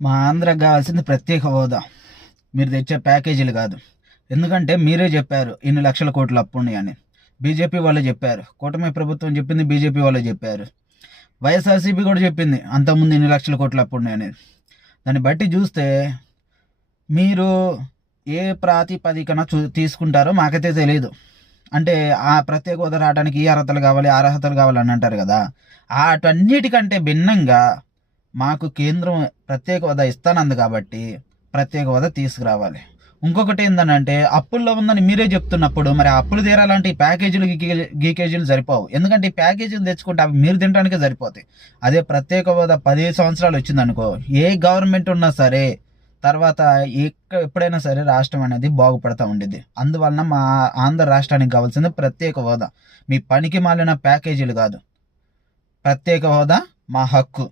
మా ఆంధ్రాకి కావాల్సింది ప్రత్యేక హోదా. మీరు తెచ్చే ప్యాకేజీలు కాదు. ఎందుకంటే మీరే చెప్పారు ఇన్ని లక్షల కోట్ల అప్పు ఉన్నాయని. బీజేపీ వాళ్ళు చెప్పారు, కూటమి ప్రభుత్వం చెప్పింది, బీజేపీ వాళ్ళు చెప్పారు, వైఎస్ఆర్సీపీ కూడా చెప్పింది అంతకుముందు ఇన్ని లక్షల కోట్ల అప్పు ఉన్నాయని. దాన్ని బట్టి చూస్తే మీరు ఏ ప్రాతిపదికన తీసుకుంటారో మాకైతే తెలియదు. అంటే ఆ ప్రత్యేక హోదా రావడానికి ఈ అర్హతలు కావాలి, ఆ అర్హతలు కావాలని అంటారు కదా. వాటన్నిటికంటే భిన్నంగా మాకు కేంద్రం ప్రత్యేక హోదా ఇస్తానంది కాబట్టి ప్రత్యేక హోదా తీసుకురావాలి. ఇంకొకటి ఏంటంటే అప్పుల్లో ఉందని మీరే చెప్తున్నప్పుడు మరి అప్పులు తీరాలంటే ఈ ప్యాకేజీలు గీకేజీలు సరిపోవు. ఎందుకంటే ఈ ప్యాకేజీలు తెచ్చుకుంటే అవి మీరు తినడానికే సరిపోతాయి. అదే ప్రత్యేక హోదా 15 సంవత్సరాలు వచ్చిందనుకో, ఏ గవర్నమెంట్ ఉన్నా సరే తర్వాత ఎప్పుడైనా సరే రాష్ట్రం అనేది బాగుపడతా ఉండేది. అందువలన మా ఆంధ్ర రాష్ట్రానికి కావాల్సింది ప్రత్యేక హోదా. మీ పనికి మాలిన ప్యాకేజీలు కాదు, ప్రత్యేక హోదా మా హక్కు.